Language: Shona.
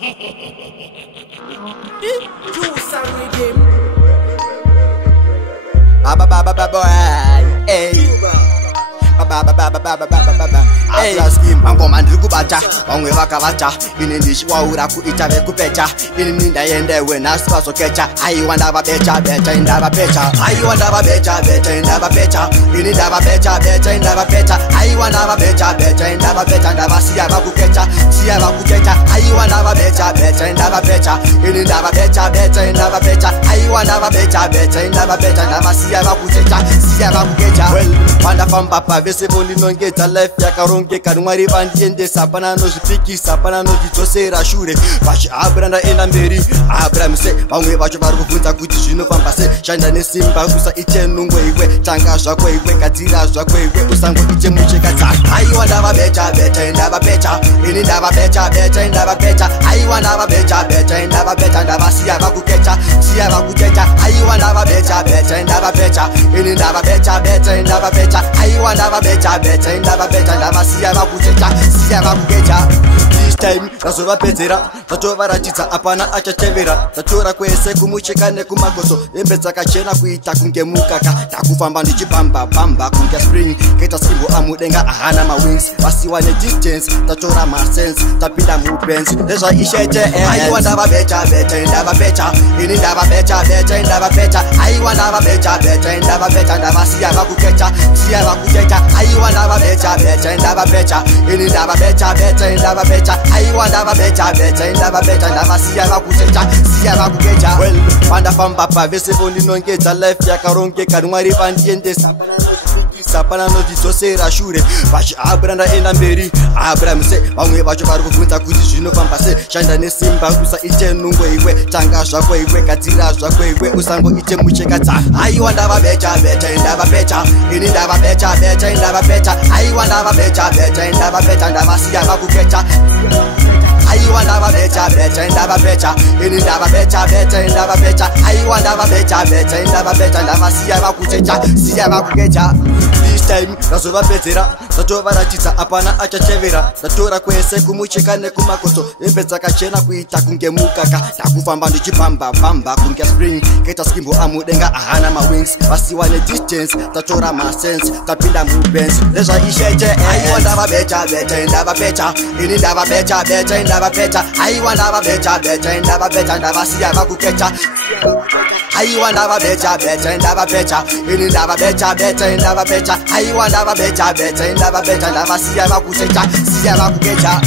Juice and rhythm. Mangoma ndiri kubata vamwe vakavacha ini ndichiwaura kuita vekupecha ini ndaendewe nhasi vazokecha aiwa ndavabecha becha indavapecha aiwa ndavabecha becha indavapecha ini ndavabecha becha indavapecha aiwa ndavabecha becha indavapecha ndavasiya vakukecha siya vakukecha aiwa ndavabecha becha indavapecha ini ndavabecha becha indavapecha aiwa ndavabecha becha indavapecha ndavasiya vakukecha siya vakukecha pandafamba pavese vondinongedza life yakarongeka mwari vandiendesa pana nozvipikisa pana nozvidzosera shure vachiabra ndaenda mberi abramse vamwe vacho vari kubvunza kuti zvinofamba se shanda nesimba usaite nungwe iwe tanga zvako iwe gadzira zvako iwe usangoite mucheka dzaka aiwa ndavabecha becha indavapecha ini ndavabecha becha indavapecha aiwa ndavabecha becha indavapecha ndavasiya vakukecha siya vakukecha aiwa ndavabecha becha indavapecha ini ndavabecha becha indavapecha aiwa ndavabecha becha indavapecha ndavasiya vakukecha siya vakukecha this time razovapedzera zvatovaratidza apana achatevera ndatora kwese kumucheka nekumagoso hembe dzakachena kuita kunge mukaka ndakufamba ndichipamba kunge spring kaita simbo amudenga ahana mawings vasiwa nedistance tatora masense tapinda mubenzi ndezvaishete aiwa ndavabecha becha indavapecha ini ndavabecha becha indavapecha aiwa ndavabecha becha indavapecha ndavasiya vakukecha siya vakukecha aiwa ndavabecha becha indavapecha ini ndavabecha becha indavapecha aiwa ndavabecha becha indavapecha ndavasiya vakukecha siya vakukecha pandafamba pavese vondinongedza life yakarongeka mwari vandiendesa pana nozvidzosera shure vachiabra ndaenda mberi abramse vamwe vacho vari kubvunza kuti zvinofamba se shanda nesimba usaite nungwe iwe tanga zvako iwe gadzira zvako iwe usangoite mucheka dzaka aiwa ndavabecha becha indavapecha ini ndavabecha becha indavapecha aiwa ndavabecha becha indavapecha ndavasiya vakukecha aiwa ndavabecha becha indavapecha ini ndavabecha becha indavapecha aiwa ndavabecha becha indavapecha ndavasiya vakukecha siya vakukecha this time razovapedzera zvatovaratidza apana achatevera ndatora kwese kumucheka nekumakoso hembe dzakachena kuita kunge mukaka ndakufamba ndichipamba kunge spring kaita skimbo amudenga ahana mawings vasiwa nedistance tatora masense tapinda mubenzi ndezvaishete aiwa ndavabecha becha indavapecha ini ndavabecha becha indavapecha aiwa ndavabecha becha indavapecha ndavasiya vakukecha aiwa ndavabecha becha indavapecha ini ndavabecha becha indavapecha aiwa ndavabecha becha indavapecha ndavasiya vakukecha siya vakukecha